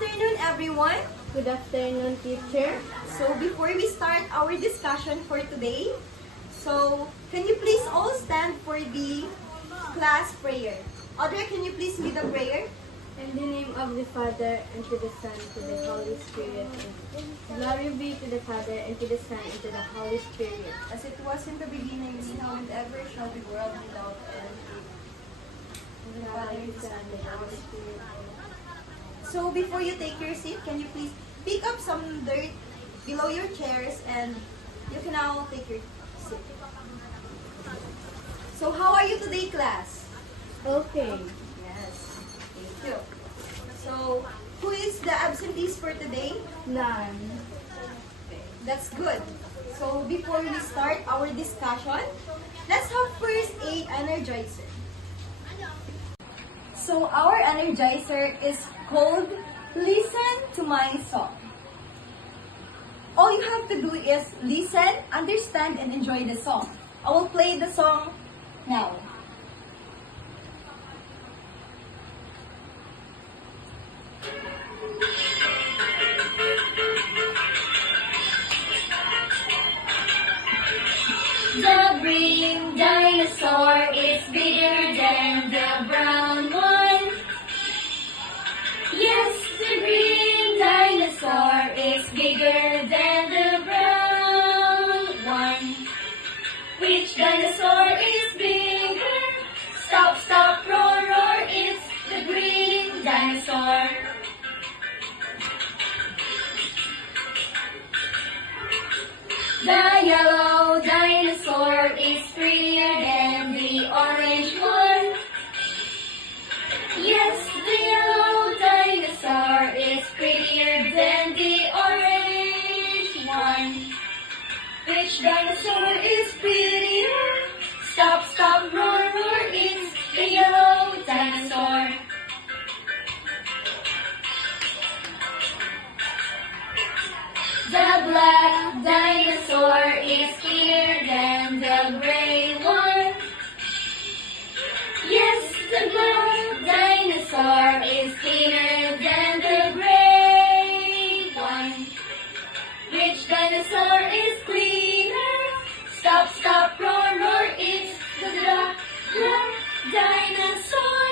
afternoon, everyone. Good afternoon, teacher. So before we start our discussion for today, can you please all stand for the class prayer? Audrey, can you please lead the prayer? In the name of the Father, and to the Son, and to the Holy Spirit. Amen. Glory be to the Father, and to the Son, and to the Holy Spirit. As it was in the beginning, is now, and ever shall be, world without end. In the Father, the Son, and the Holy Spirit. Amen. So before you take your seat, can you please pick up some dirt below your chairs and you can now take your seat. So how are you today, class? Okay. Yes. Thank you. So who is the absentees for today? None. Okay, that's good. So before we start our discussion, let's have first a energizer. So our energizer is called Listen to My Song. All you have to do is listen, understand, and enjoy the song. I will play the song now. The green dinosaur is bigger than the brown one. Yes, the green dinosaur is bigger than the brown one. Which dinosaur is bigger? Stop, stop, roar, roar, it's the green dinosaur. The yellow dinosaur is prettier than the orange one. Yes, the yellow dinosaur is prettier than the orange one. Which dinosaur is prettier? Stop, stop, roar, roar, it's the yellow dinosaur. The black dinosaur is cleaner than the gray one. Yes, the black dinosaur is cleaner than the gray one. Which dinosaur is cleaner? Stop, stop, roar, roar, it's the black dinosaur.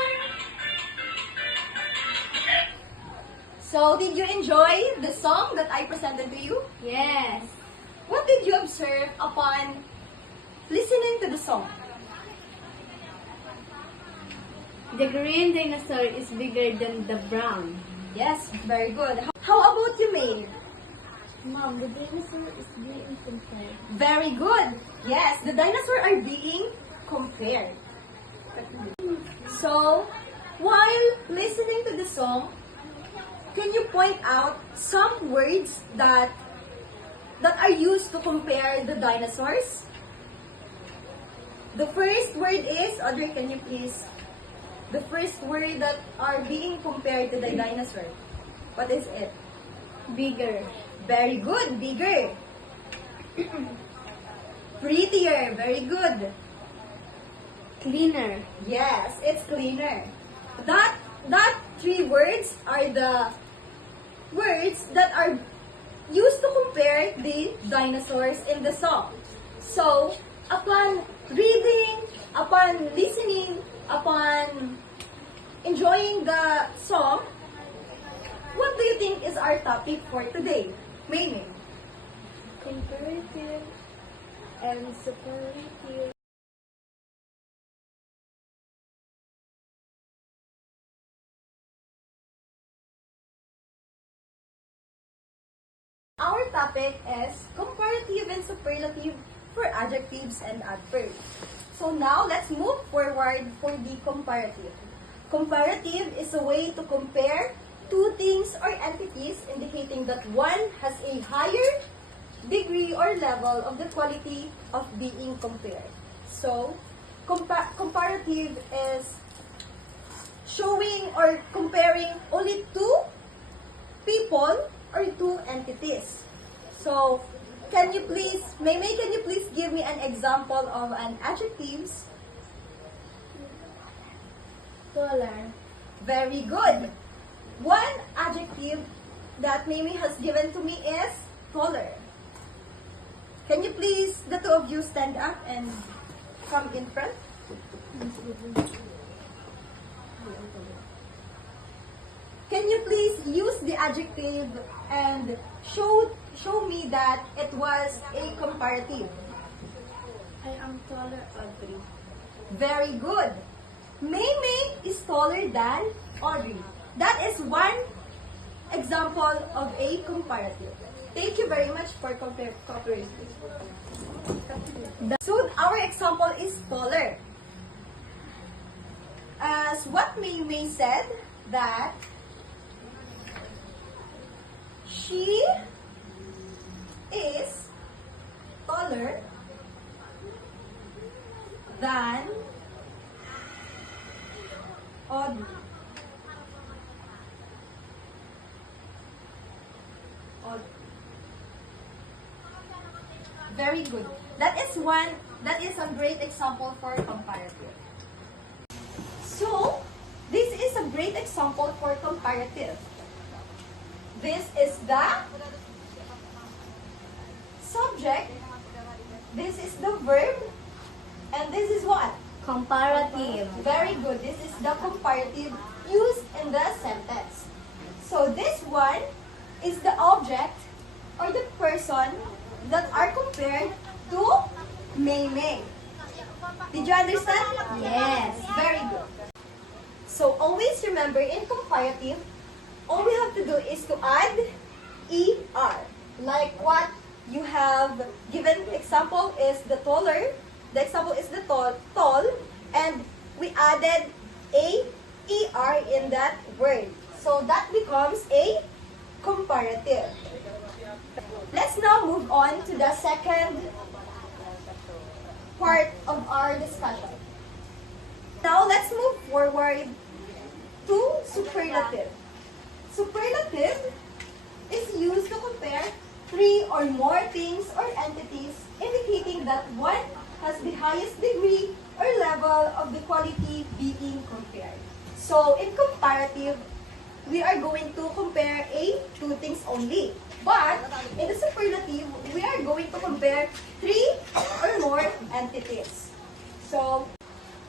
So did you enjoy the song that I presented to you? Yes. What did you observe upon listening to the song? The green dinosaur is bigger than the brown. Yes, very good. How about you, May? Mom, the dinosaur is being compared. Very good. Yes, the dinosaurs are being compared. So, while listening to the song, can you point out some words that are used to compare the dinosaurs? The first word is, Audrey, can you please? The first word that are being compared to the dinosaur. What is it? Bigger. Very good, bigger. Prettier, very good. Cleaner. Yes, it's cleaner. That three words are the words that are used to compare the dinosaurs in the song. So, upon reading, upon listening, upon enjoying the song, what do you think is our topic for today? Maymay. Comparative and superlative. Our topic is comparative and superlative for adjectives and adverbs. So now, let's move forward for the comparative. Comparative is a way to compare two things or entities, indicating that one has a higher degree or level of the quality of being compared. So, comparative is showing or comparing only two people or two entities. So, can you please give me an example of an adjectives? Taller. Very good. One adjective that Mimi has given to me is taller. Can you please, the two of you, stand up and come in front? Can you please use the adjective and show me that it was a comparative? I am taller, Audrey. Very good. Mei is taller than Audrey. That is one example of a comparative. Thank you very much for cooperating. So our example is taller. As what Mei said, that she is taller than Audrey. Very good. That is a great example for comparative. So, this is a great example for comparative. This is the subject, this is the verb, and this is what? Comparative. Very good. This is the comparative used in the sentence. So this one is the object or the person that are compared to Mei. Did you understand? Yes. Very good. So always remember, in comparative, all we have to do is to add ER. Like what you have given example is the taller. The example is the tall, and we added a ER in that word. So that becomes a comparative. Let's now move on to the second part of our discussion. Now let's move forward to superlative. Superlative is used to compare three or more things or entities, indicating that one has the highest degree or level of the quality being compared. So in comparative, we are going to compare two things only. But in the superlative, we are going to compare three or more entities. So,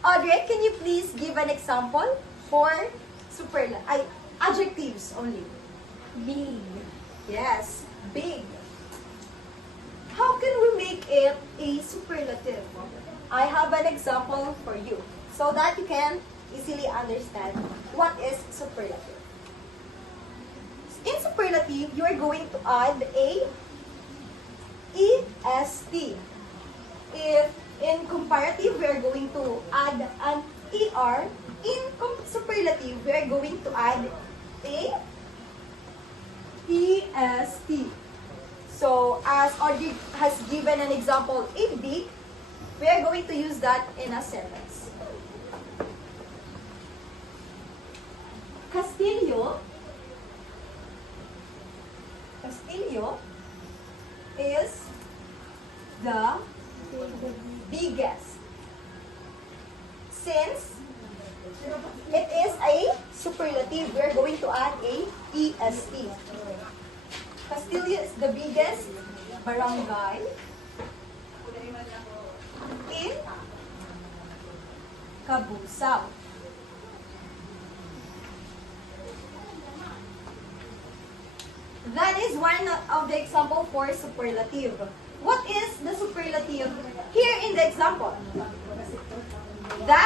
Audrey, can you please give an example for adjectives only? Big. Yes, big. How can we make it a superlative? I have an example for you so that you can easily understand what is superlative. In superlative, you are going to add a EST. If in comparative, we are going to add an ER. In superlative, we are going to add a EST. So, as Audrey has given an example, a big, we are going to use that in a sentence. Castillo is the biggest. Since it is a superlative, we are going to add a EST. Castillo is the biggest barangay in Cabusao. That is one of the example for superlative. What is the superlative here in the example? The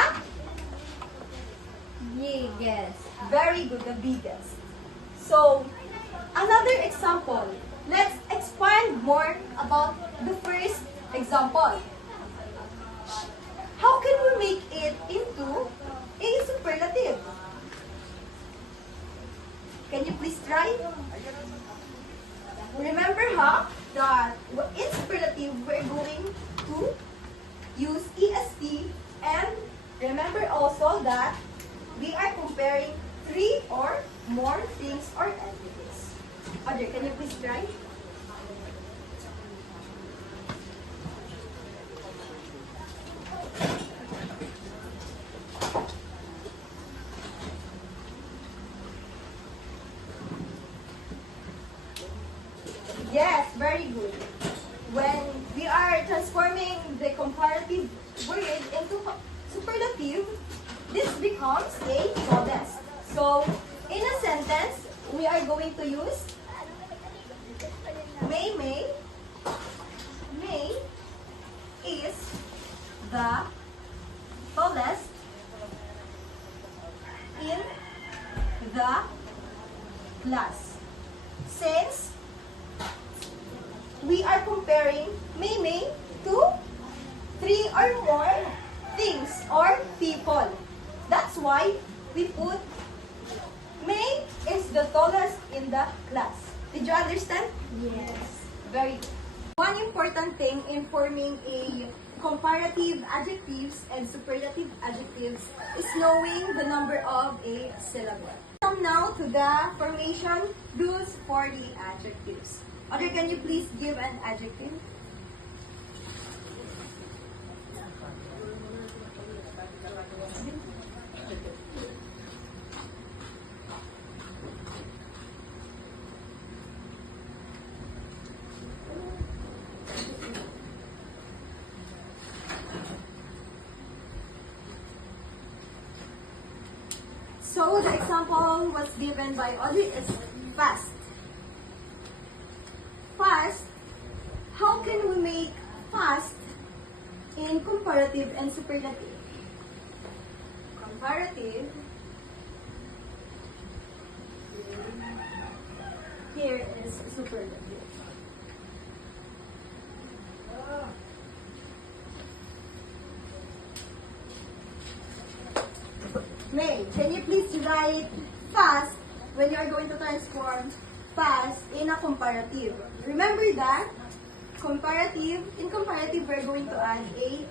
Biggest. very good, the biggest. So, another example. Let's expand more about the first example. How can we make it into a superlative? Can you please try? Remember, that in superlative, we're going to use EST, and remember also that we are comparing three or more things or entities. Audrey, can you please try? Yes, very good. When we are transforming the comparative word into superlative, this becomes a modest. So, in a sentence, we are going to use May is the tallest in the class. Since we are comparing May to 3 or more things or people. That's why we put May is the tallest in the class. Did you understand? Yes. Very good. One important thing in forming a comparative adjectives and superlative adjectives is knowing the number of a syllable. Come now to the formation rules for the adjectives. Audrey, can you please give an adjective? So the example was given by Audrey is fast. Fast, how can we make fast in comparative and superlative? Comparative, here is superlative. May, can you please write fast when you are going to transform fast in a comparative? Remember that comparative, in comparative, we're going to add a T.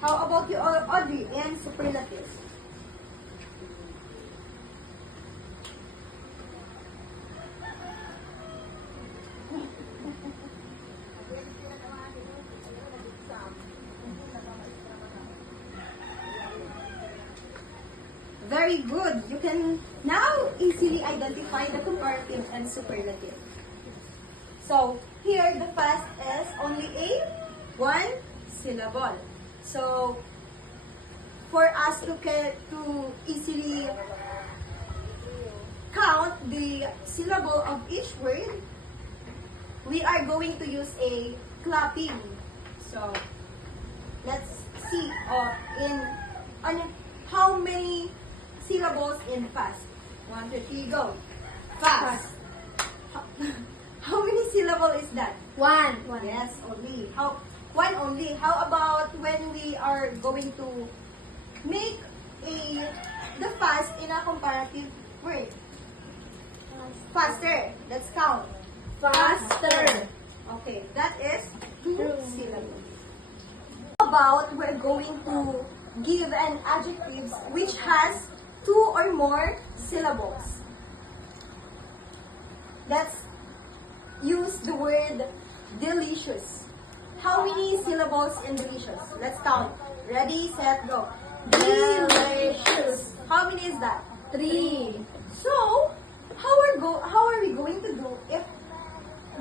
How about you, Audrey, and superlative? Very good. You can now easily identify the comparative and superlative. So, here the fast is only a one syllable. So, for us to easily count the syllable of each word, we are going to use a clapping. So, let's see how many syllables in fast. 1, 2, 3, go. Fast. How many syllables is that? One. Yes, only. One only. How about when we are going to make the fast in a comparative word? Faster. Let's count. Faster. Okay, that is 2 syllables. How about we're going to give an adjective which has 2 or more syllables? Let's use the word delicious. How many syllables in delicious? Let's count. Ready, set, go. Delicious. How many is that? 3. So, how are we going to do if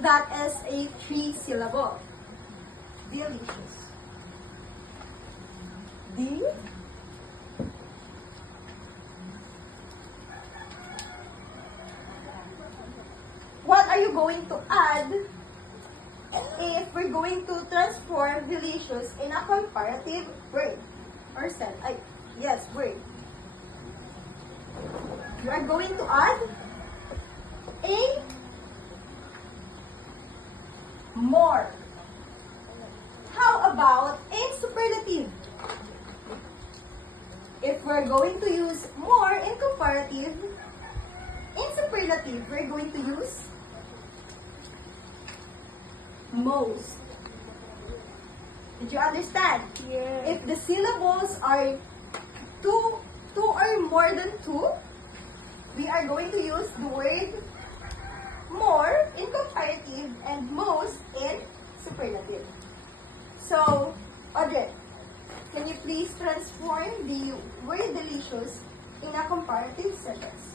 that is a 3 syllable? Delicious. D. What are you going to add if we're going to transform delicious in a comparative word? Or yes, word. You are going to add a more. How about a superlative? If we're going to use more in comparative, in superlative, we're going to use most. Did you understand? Yes. If the syllables are two or more than 2, we are going to use the word more in comparative and most in superlative. So, Audrey, can you please transform the word delicious in a comparative sentence?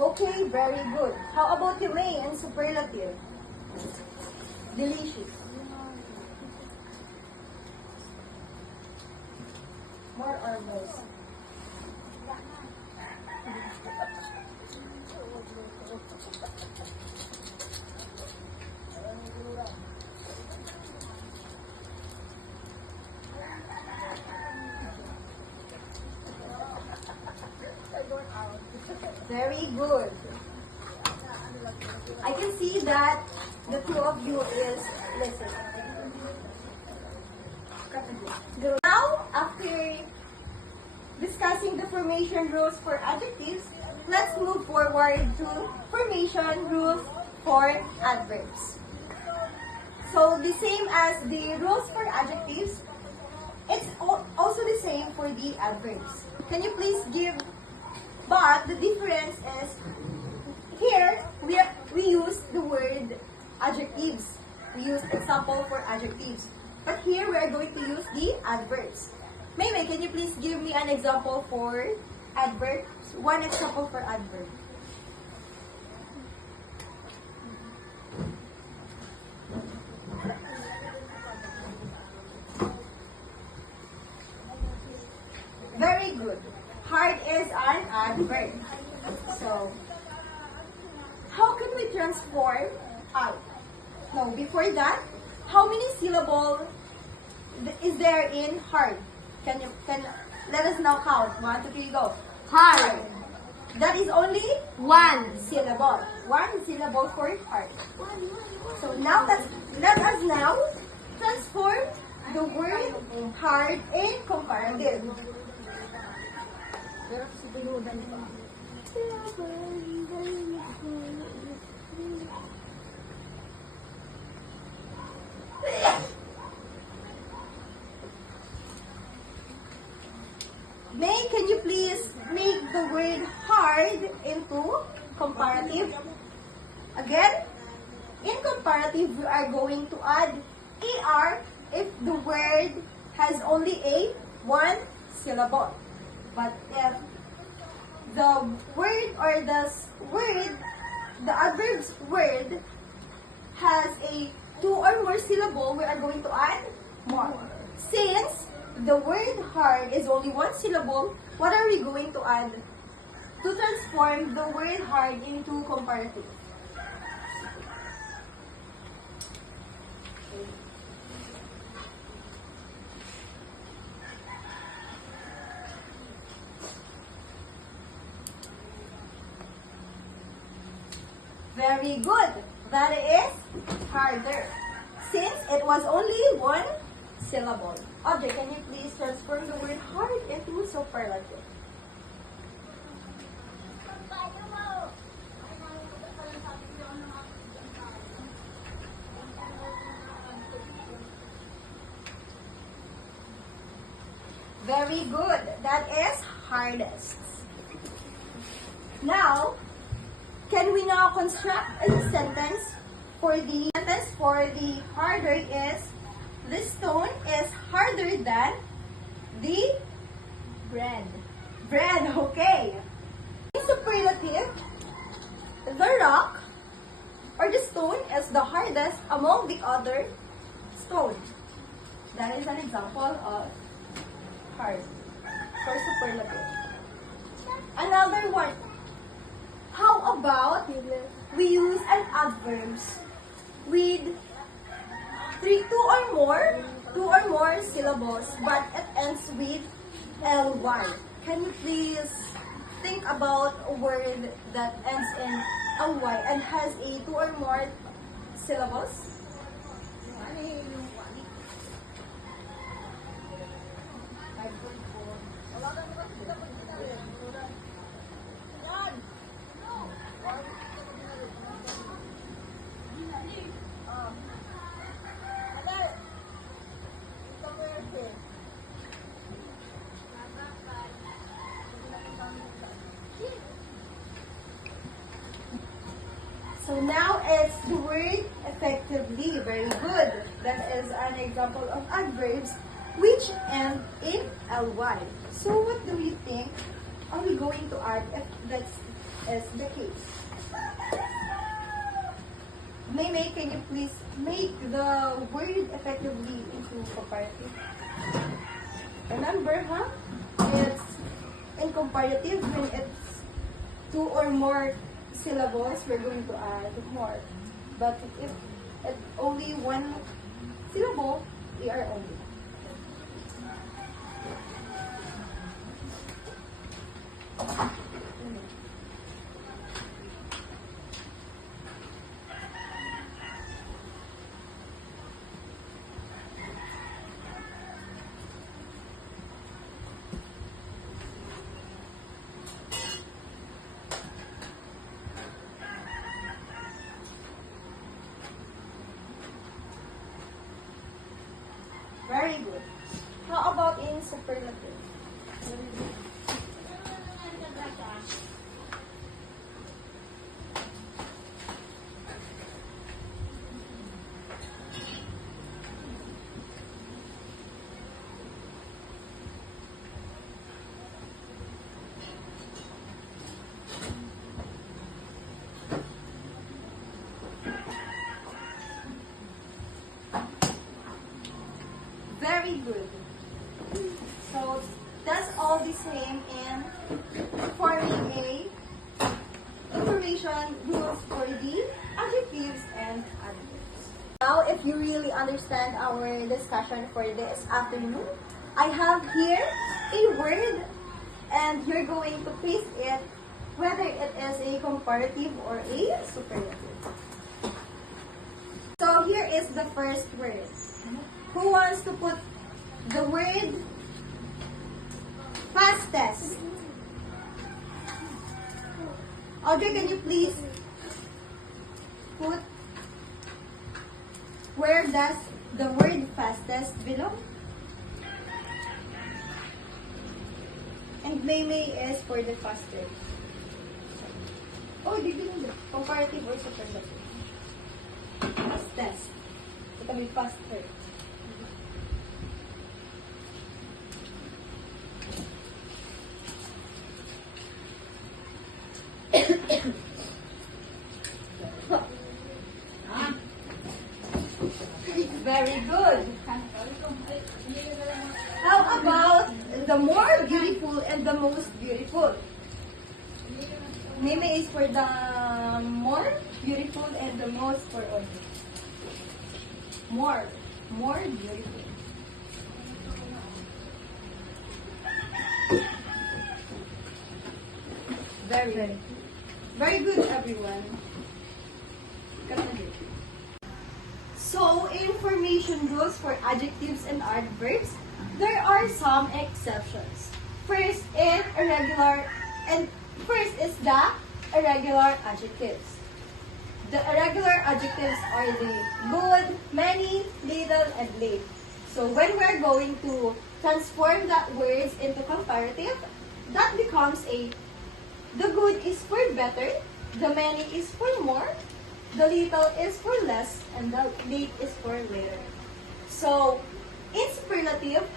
Okay, very good. How about the way and superlative? Delicious. More or less. Very good. I can see that the two of you is listening. Now, after discussing the formation rules for adjectives, let's move forward to formation rules for adverbs. So, the same as the rules for adjectives, it's also the same for the adverbs. Can you please give, but the difference is, here, we use the word adjectives. We use example for adjectives. But here, we are going to use the adverbs. Maymay, can you please give me an example for adverbs? One example for adverb. Very good. Hard is an adverb. So, how can we transform out? No, before that, how many syllables is there in hard? Can let us now count. 1, 2, 3, go. Hard. That is only One. syllable. One syllable for hard. So now let us now transform the word hard in comparative. May, can you please make the word hard into comparative? Again, in comparative, we are going to add ER if the word has only a one syllable. But if the word or the adverb's word has a 2 or more syllable, we are going to add more. Since the word hard is only 1 syllable, what are we going to add to transform the word hard into comparative? Very good. That is harder. Since it was only 1 syllable. Audrey, can you please transform the word hard into superlative? Very good. That is hardest. Now, can we now construct a sentence for the harder is the stone is harder than the Bread. bread. Okay. In superlative, the rock or the stone is the hardest among the other stones. That is an example of hard for superlative. Another one. How about we use an adverbs with two or more syllables, but it ends with ly. Can you please think about a word that ends in ly and has a 2 or more syllables? So now it's the word effectively. Very good. That is an example of adverbs which end in ly. So what do you think are we going to add if that is the case? May, can you please make the word effectively into comparative? Remember, huh? It's in comparative when it's 2 or more syllables, we're going to add more. But if it's only 1 syllable, ER only. Very good. How about in superlative? Very good. So that's all the same in forming a information rules for the adjectives and adverbs. Now, if you really understand our discussion for this afternoon, I have here a word and you're going to paste it whether it is a comparative or a superlative. So here is the first word. Who wants to put the word fastest? Audrey, can you please put where does the word fastest belong? And May is for the faster. Oh, you didn't do comparative or superlative? Fastest. It can be faster. Very good. How about the more beautiful and the most beautiful? Meme is for the more beautiful and the most for ugly. More beautiful. Very good, everyone. So, information rules for adjectives and adverbs, there are some exceptions. First is the irregular adjectives. The irregular adjectives are the good, many, little, and late. So when we're going to transform that words into comparative, that becomes the good is for better, the many is for more, the little is for less, and the late is for later. So, in superlative,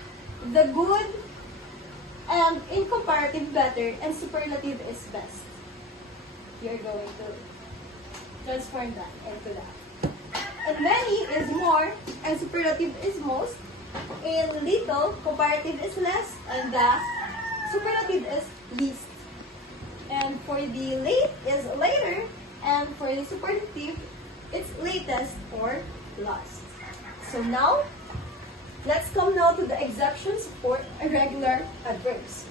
the good and in comparative better and superlative is best. You're going to transform that into that. And many is more and superlative is most. In little, comparative is less and the superlative is least. And for the late is later, and for the superlative, it's latest or last. So now, let's come now to the exceptions for irregular adverbs.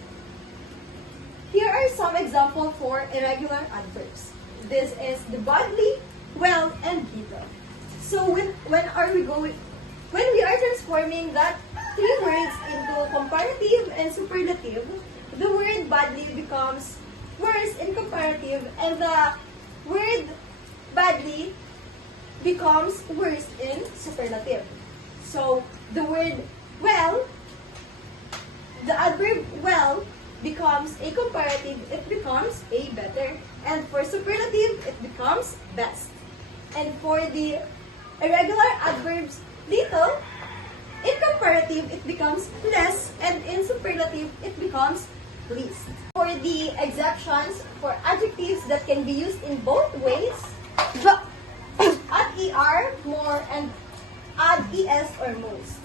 Here are some examples for irregular adverbs. This is the badly, well, and little. So when we are transforming that 3 words into comparative and superlative, the word badly becomes worse in comparative, and the word badly becomes worse in superlative. So, the word well, the adverb well becomes a comparative, it becomes a better. And for superlative, it becomes best. And for the irregular adverbs little, in comparative, it becomes less, and in superlative, it becomes least. For the exceptions, for adjectives that can be used in both ways, add er, more, and add es or most.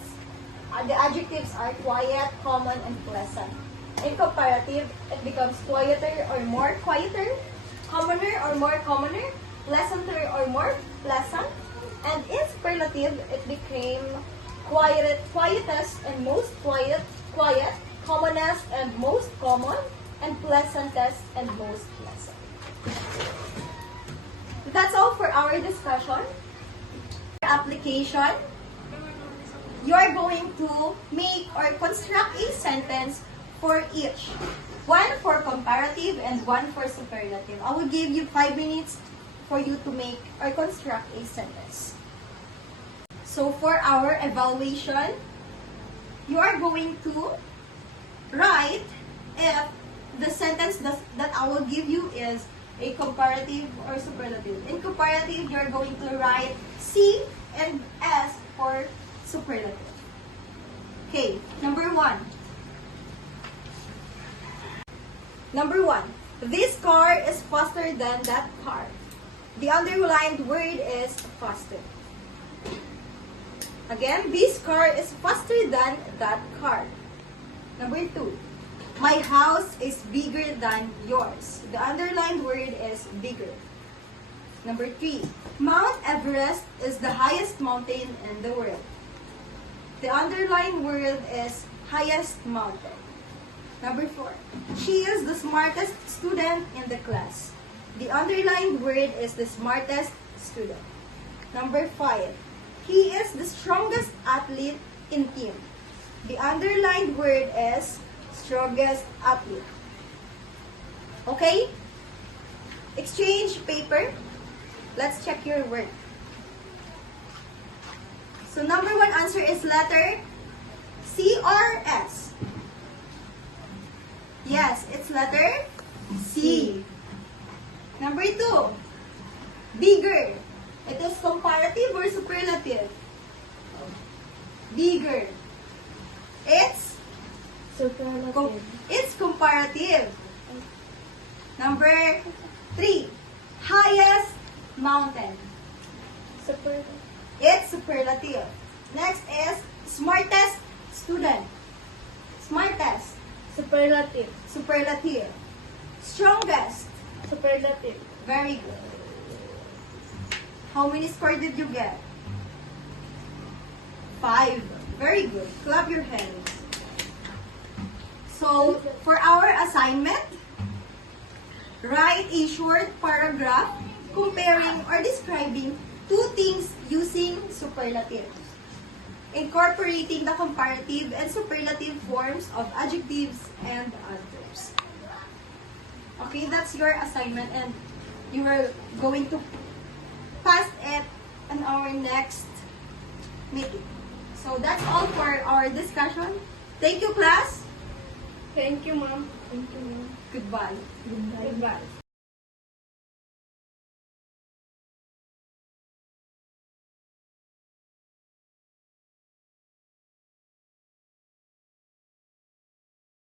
The adjectives are quiet, common, and pleasant. In comparative, it becomes quieter or more quieter, commoner or more commoner, pleasanter or more pleasant, and in superlative, it became quietest and most quiet, commonest and most common, and pleasantest and most pleasant. That's all for our discussion. Application, you are going to make or construct a sentence for each. One for comparative and one for superlative. I will give you 5 minutes for you to make or construct a sentence. So for our evaluation, you are going to write if the sentence that I will give you is a comparative or superlative. In comparative, you are going to write C and S for superlative. Okay, number 1. Number 1. This car is faster than that car. The underlined word is faster. Again, this car is faster than that car. Number 2. My house is bigger than yours. The underlined word is bigger. Number 3. Mount Everest is the highest mountain in the world. The underlined word is highest mountain. Number 4. She is the smartest student in the class. The underlined word is the smartest student. Number 5. He is the strongest athlete in team. The underlined word is strongest athlete. Okay? Exchange paper. Let's check your work. So number 1 answer is letter C or S? Yes, it's letter C. Number 2, bigger. It is comparative or superlative? Bigger. It's Superlative. it's comparative. Number 3, highest mountain. Superlative. It's superlative. Next is smartest student. Smartest. Superlative. Superlative. Strongest. Superlative. Very good. How many score did you get? 5. Very good. Clap your hands. So, for our assignment, write a short paragraph comparing or describing two things using superlatives, incorporating the comparative and superlative forms of adjectives and adverbs. Okay, that's your assignment, and you are going to pass it in our next meeting. So that's all for our discussion. Thank you, class. Thank you, ma'am. Thank you, ma'am. Goodbye. Goodbye.